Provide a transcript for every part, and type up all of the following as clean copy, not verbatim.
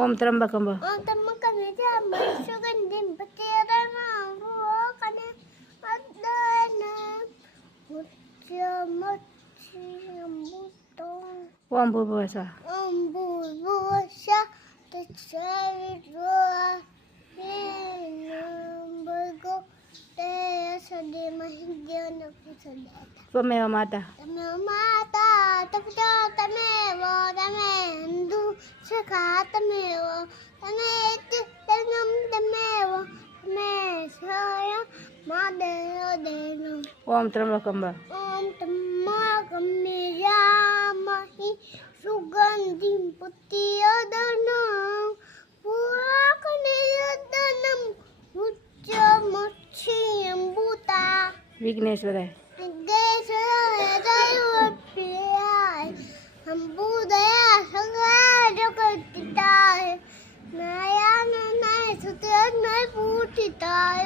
ओम त्र्यंबकम ओम भूर्भुवः स्वः त्वमेव माता ओम त्र्यंबकम सुगंधिं पुत्र्योदनं पुराकनिर्दनं उच्चमक्षीयं भूता विघ्नेश्वराय दैवप्रियाय शम्भुदया सगला जगत्पिताय नारायणाय सुतनाय पूजिताय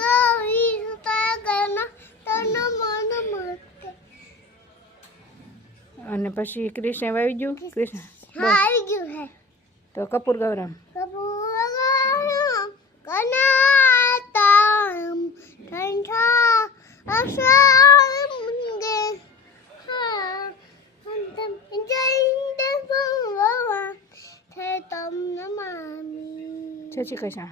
गौरी सुताय गण तन्नमो नमस्ते। અને પછી કૃષ્ણ વાવી ગયું કૃષ્ણ हाँ आई गયું है તો કપૂર ગૌરમ कपूरगारं कनातां ठंठा अक्षामुंगे हंतम जयंत भगवान थे तम नमामि જય શ્રી કૃષ્ણ